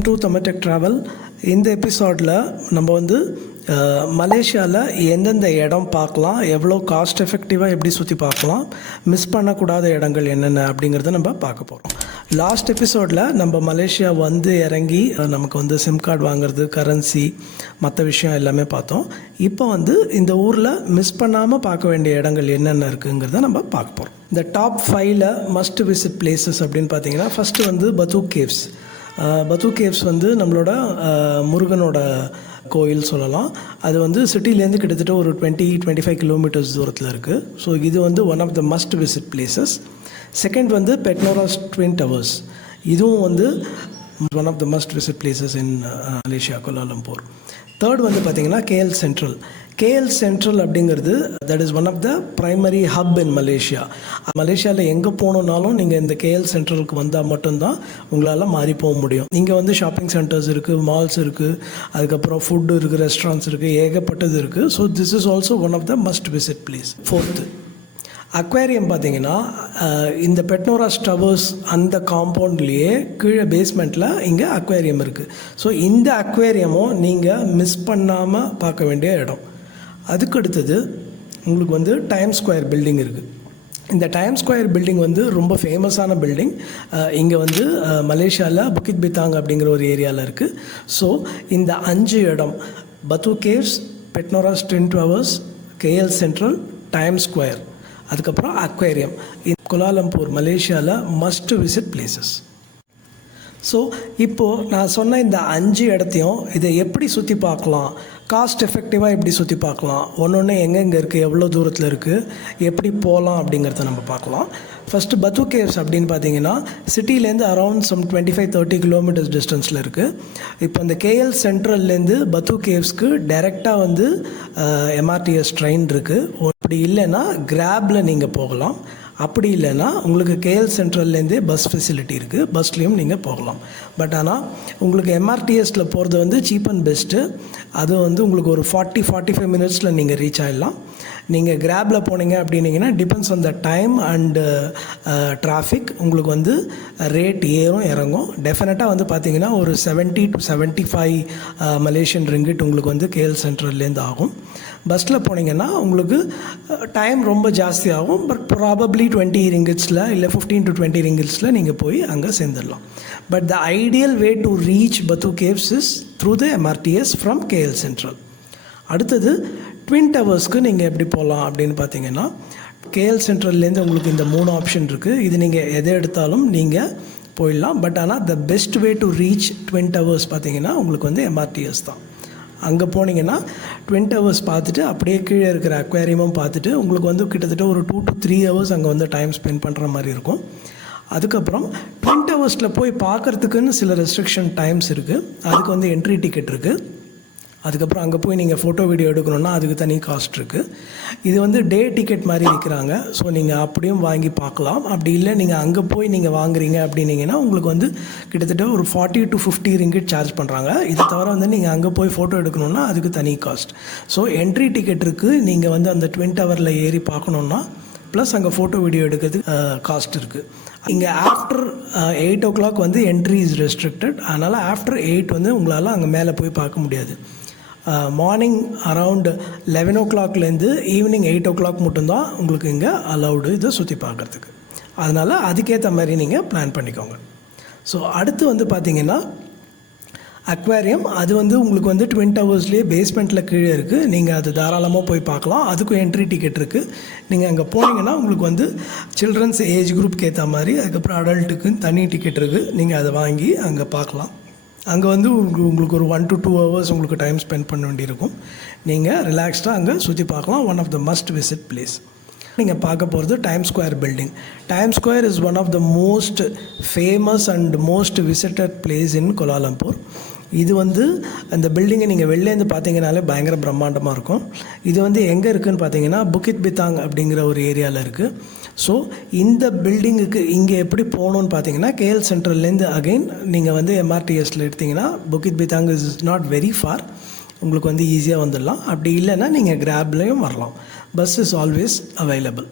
Welcome to Tamil Tech travel. இந்த எபிசோடில் நம்ம வந்து மலேசியாவில் எந்தெந்த இடம் பார்க்கலாம், எவ்வளோ காஸ்ட் எஃபெக்டிவாக எப்படி சுற்றி பார்க்கலாம், மிஸ் பண்ணக்கூடாத இடங்கள் என்னென்ன அப்படிங்கிறத நம்ம பார்க்க போகிறோம். லாஸ்ட் எபிசோடில் நம்ம மலேசியா வந்து இறங்கி நமக்கு வந்து சிம் கார்டு வாங்குறது, கரன்சி, மற்ற விஷயம் எல்லாமே பார்த்தோம். இப்போ வந்து இந்த ஊரில் மிஸ் பண்ணாமல் பார்க்க வேண்டிய இடங்கள் என்னென்ன இருக்குங்கிறத நம்ம பார்க்க போகிறோம். இந்த டாப் 5ல் மஸ்ட் விசிட் பிளேசஸ் அப்படின்னு பார்த்தீங்கன்னா, ஃபஸ்ட்டு வந்து பத்தூக் கேவ்ஸ். பத்தூக் கேவ்ஸ் வந்து நம்மளோட முருகனோட கோயில் சொல்லலாம். அது வந்து சிட்டிலேருந்து கிட்டத்தட்ட ஒரு 20-25 கிலோமீட்டர்ஸ் தூரத்தில் இருக்குது. ஸோ இது வந்து one of the must visit places. Second வந்து பெட்னோராஸ் ட்வின் டவர்ஸ். இதுவும் வந்து one of the must visit places in Malaysia, Kuala Lumpur. Third வந்து பார்த்திங்கன்னா கேஎல் சென்ட்ரல். கேஎல் சென்ட்ரல் அப்படிங்கிறது that is one of the primary hub in Malaysia. மலேசியாவில் எங்கே போகணுன்னாலும் நீங்கள் இந்த கேஎல் சென்ட்ரலுக்கு வந்தால் மட்டும்தான் உங்களால் மாறி போக முடியும். இங்கே வந்து ஷாப்பிங் சென்டர்ஸ் இருக்குது, மால்ஸ் இருக்குது, அதுக்கப்புறம் ஃபுட்டு இருக்குது, ரெஸ்டாரண்ட்ஸ் இருக்குது, ஏகப்பட்டது இருக்குது. So this is also one of the must visit place. Fourth aquarium. பார்த்தீங்கன்னா இந்த பெட்னோராஸ் டவர்ஸ் அந்த காம்பவுண்ட்லேயே கீழே பேஸ்மெண்ட்டில் இங்கே அக்வேரியம் இருக்குது. ஸோ இந்த அக்வேரியமும் நீங்கள் மிஸ் பண்ணாமல் பார்க்க வேண்டிய இடம். அதுக்கு அடுத்தது உங்களுக்கு வந்து டைம் ஸ்கொயர் பில்டிங் இருக்குது. இந்த டைம் ஸ்கொயர் பில்டிங் வந்து ரொம்ப ஃபேமஸான பில்டிங். இங்கே வந்து மலேசியாவில் புக்கிட் பித்தாங் அப்படிங்கிற ஒரு ஏரியாவில் இருக்குது. ஸோ இந்த 5 இடம், Batu Caves, Petronas twin Towers, KL Central, Time Square, அதுக்கப்புறம் அக்வேரியம், கோலாலம்பூர் மலேசியாவில் மஸ்ட் விசிட் பிளேசஸ். ஸோ இப்போது நான் சொன்ன இந்த 5 இடத்தையும் இதை எப்படி சுற்றி பார்க்கலாம், காஸ்ட் எஃபெக்டிவாக எப்படி சுற்றி பார்க்கலாம், ஒன்று எங்கெங்கே இருக்குது, எவ்வளோ தூரத்தில் இருக்குது, எப்படி போகலாம் அப்படிங்கிறத நம்ம பார்க்கலாம். ஃபஸ்ட்டு பத்தூக் கேவ்ஸ் அப்படின்னு பார்த்தீங்கன்னா சிட்டிலேருந்து அரௌண்ட் சம் 25-30 கிலோமீட்டர்ஸ் டிஸ்டன்ஸில் இருக்குது. இப்போ இந்த கேஎல் சென்ட்ரல்லேருந்து பத்தூக் கேவ்ஸ்க்கு டைரெக்டாக வந்து எம்ஆர்டிஎஸ் ட்ரெயின் இருக்குது. அப்படி இல்லைன்னா கிராப்பில் நீங்கள் போகலாம். அப்படி இல்லைன்னா உங்களுக்கு கேஎல் சென்ட்ரல்லேருந்தே பஸ் ஃபெசிலிட்டி இருக்குது, பஸ்லேயும் நீங்கள் போகலாம். பட் ஆனால் உங்களுக்கு எம்ஆர்டிஎஸில் போகிறது வந்து சீப் அண்ட் பெஸ்ட்டு. அது வந்து உங்களுக்கு ஒரு 40-45 மினிட்ஸில் நீங்கள் ரீச் ஆகிடலாம். நீங்கள் கிராப்பில் போனீங்க அப்படின்னீங்கன்னா depends on the time and traffic, உங்களுக்கு வந்து ரேட் ஏறும் இறங்கும். டெஃபினட்டாக வந்து பார்த்திங்கன்னா ஒரு 70-75 மலேசியன் ரிங்கிட் உங்களுக்கு வந்து கேஎல் சென்ட்ரல்லேருந்து ஆகும். பஸ்ஸில் போனீங்கன்னா உங்களுக்கு டைம் ரொம்ப ஜாஸ்தி ஆகும். பட் ப்ராபப்ளி 20 ரிங்கிட்ஸில் இல்லை 15-20 ரிங்கிட்ஸில் நீங்கள் போய் அங்கே சேர்ந்துடலாம். But the ideal way to reach Batu caves is through the MRTS from KL Central. அடுத்தது ட்வின் டவர்ஸ்க்கு நீங்கள் எப்படி போகலாம் அப்படின்னு பார்த்தீங்கன்னா, கேஎல் சென்ட்ரல்லேருந்து உங்களுக்கு இந்த 3 ஆப்ஷன் இருக்குது. இது நீங்கள் எதை எடுத்தாலும் நீங்கள் போயிடலாம். பட் ஆனால் the best way to reach twin towers பார்த்தீங்கன்னா உங்களுக்கு வந்து எம்ஆர்டிஎஸ் தான். அங்கே போனீங்கன்னா ட்வின் டவர்ஸ் பார்த்துட்டு அப்படியே கீழே இருக்கிற அக்வேரியமும் பார்த்துட்டு உங்களுக்கு வந்து கிட்டத்தட்ட ஒரு 2 to 3 ஹவர்ஸ் அங்கே வந்து டைம் ஸ்பெண்ட் பண்ணுற மாதிரி இருக்கும். அதுக்கப்புறம் ட்வின் டவர்ஸில் போய் பார்க்குறதுக்குன்னு சில ரெஸ்ட்ரிக்ஷன் டைம்ஸ் இருக்குது. அதுக்கு வந்து என்ட்ரி டிக்கெட் இருக்குது. அதுக்கப்புறம் அங்கே போய் நீங்கள் ஃபோட்டோ வீடியோ எடுக்கணுன்னா அதுக்கு தனி காஸ்ட் இருக்குது. இது வந்து டே டிக்கெட் மாதிரி விற்கிறாங்க. ஸோ நீங்கள் அப்படியும் வாங்கி பார்க்கலாம். அப்படி இல்லை நீங்கள் அங்கே போய் நீங்கள் வாங்குறீங்க அப்படின்னீங்கன்னா உங்களுக்கு வந்து கிட்டத்தட்ட ஒரு 40-50 ரிங்கிட் சார்ஜ் பண்ணுறாங்க. இது தவிர வந்து நீங்கள் அங்கே போய் ஃபோட்டோ எடுக்கணுன்னா அதுக்கு தனி காஸ்ட். ஸோ என்ட்ரி டிக்கெட் இருக்குது. நீங்கள் வந்து அந்த ட்வின் டவரில் ஏறி பார்க்கணுன்னா ப்ளஸ் அங்கே ஃபோட்டோ வீடியோ எடுக்கிறதுக்கு காஸ்ட் இருக்குது. இங்கே ஆஃப்டர் 8 o'clock வந்து என்ட்ரி இஸ் ரெஸ்ட்ரிக்டட். அதனால் ஆஃப்டர் 8 வந்து உங்களால் அங்கே மேலே போய் பார்க்க முடியாது. மார்னிங் அரவுண்ட் 11 o'clockலேருந்து ஈவினிங் 8 o'clock மட்டும்தான் உங்களுக்கு இங்கே அலவுடு இதை சுற்றி பார்க்குறதுக்கு. அதனால் அதுக்கேற்ற மாதிரி நீங்கள் பிளான் பண்ணிக்கோங்க. ஸோ அடுத்து வந்து பார்த்திங்கன்னா அக்வேரியம். அது வந்து உங்களுக்கு வந்து ட்வின் டவர்ஸ்லேயே பேஸ்மெண்ட்டில் கீழே இருக்குது. நீங்கள் அது தாராளமாக போய் பார்க்கலாம். அதுக்கும் என்ட்ரி டிக்கெட் இருக்குது. நீங்கள் அங்கே போனீங்கன்னா உங்களுக்கு வந்து சில்ட்ரன்ஸ் ஏஜ் குரூப்க்கு ஏற்ற மாதிரி, அதுக்கப்புறம் அடல்ட்டுக்கு தனி டிக்கெட் இருக்குது. நீங்கள் அதை வாங்கி அங்கே பார்க்கலாம். அங்கே வந்து உங்களுக்கு ஒரு 1 to 2 ஹவர்ஸ் உங்களுக்கு டைம் ஸ்பெண்ட் பண்ண வேண்டியிருக்கும். நீங்கள் ரிலாக்ஸ்டாக அங்கே சுற்றி பார்க்கலாம். One of the must visit place. நீங்கள் பார்க்க போகிறது time square building. Time square is one of the most famous and most visited place in Kuala Lumpur. இது வந்து அந்த பில்டிங்கை நீங்கள் வெளிலேருந்து பார்த்தீங்கனாலே பயங்கர பிரம்மாண்டமாக இருக்கும். இது வந்து எங்கே இருக்குதுன்னு பார்த்தீங்கன்னா புக்கிட் பித்தாங் அப்படிங்கிற ஒரு ஏரியாவில் இருக்குது. ஸோ இந்த பில்டிங்குக்கு இங்கே எப்படி போகணுன்னு பார்த்தீங்கன்னா கேஎல் சென்ட்ரல்லேருந்து அகைன் நீங்கள் வந்து எம்ஆர்டிஎஸில் எடுத்திங்கன்னா புக்கிட் பித்தாங் இஸ் நாட் வெரி ஃபார். உங்களுக்கு வந்து ஈஸியாக வந்துடலாம். அப்படி இல்லைன்னா நீங்கள் கிராப்லேயும் வரலாம். Bus is always available.